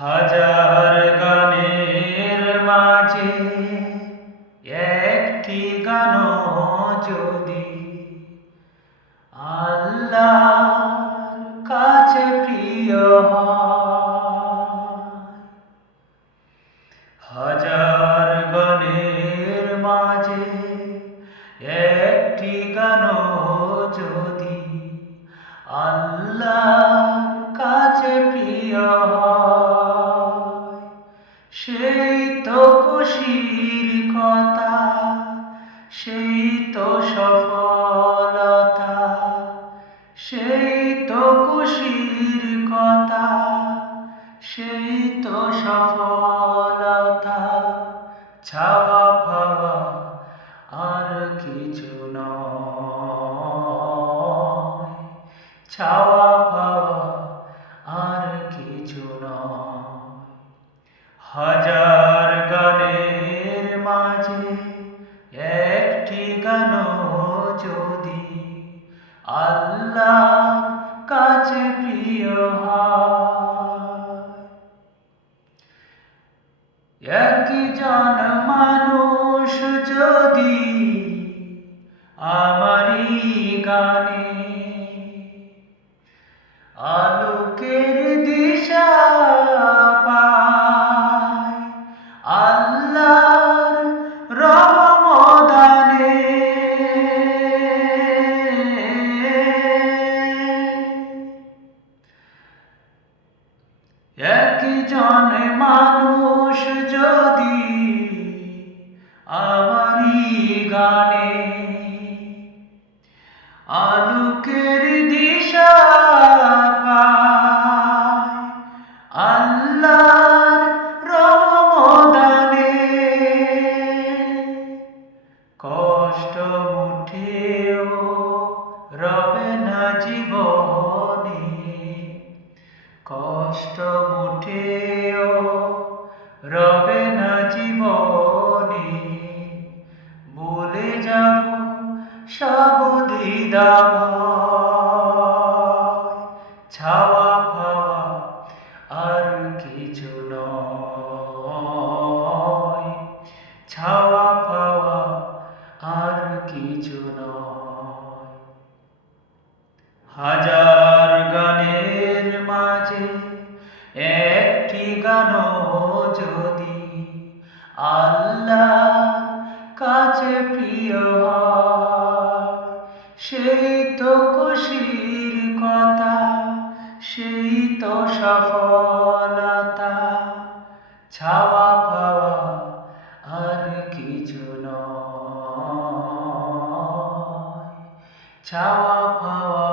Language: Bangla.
হাজার গানের মাঝে একটি গানও যদি আল্লাহর কাছে প্রিয় হয়, হাজার গানের মাঝে একটি গানও যদি আল্লাহর কাছে প্রিয় হয়, সেই তো খুশির কথা, সেই তো সফলতা, সেই তো খুশির কথা, সেই তো সফলতা। চাওয়া পাওয়া আর কিছু নয়, চাওয়া পাওয়া আর কিছু নয়। হাজার গানের মাঝে একটি গানও যদি আল্লাহর কাছে প্রিয় হয়, একজন মানুষ যদি আমারই গানে আলোকের দিশা পায়, আল্লাহর রহমদানে একজন মানুষ যদি আমারই গানে আলোকের দিশা পায়, আল্লাহর রহমদানে কষ্ট মুঠেও রবে না জীবনে, কষ্ট মুঠেও রবে না জীবনে, ভুলে যাব সব দ্বিধা ভয়। চাওয়া পাওয়া আর কিছু নয়, চাওয়া পাওয়া আর কিছু নয়। হাজার গানের মাঝে একটি গানও যদি আল্লাহর কাছে প্রিয় হয়, সেই তো খুশির কথা, সেই তো সফলতা। চাওয়া পাওয়া আর কিছু নয়, চাওয়া পাওয়া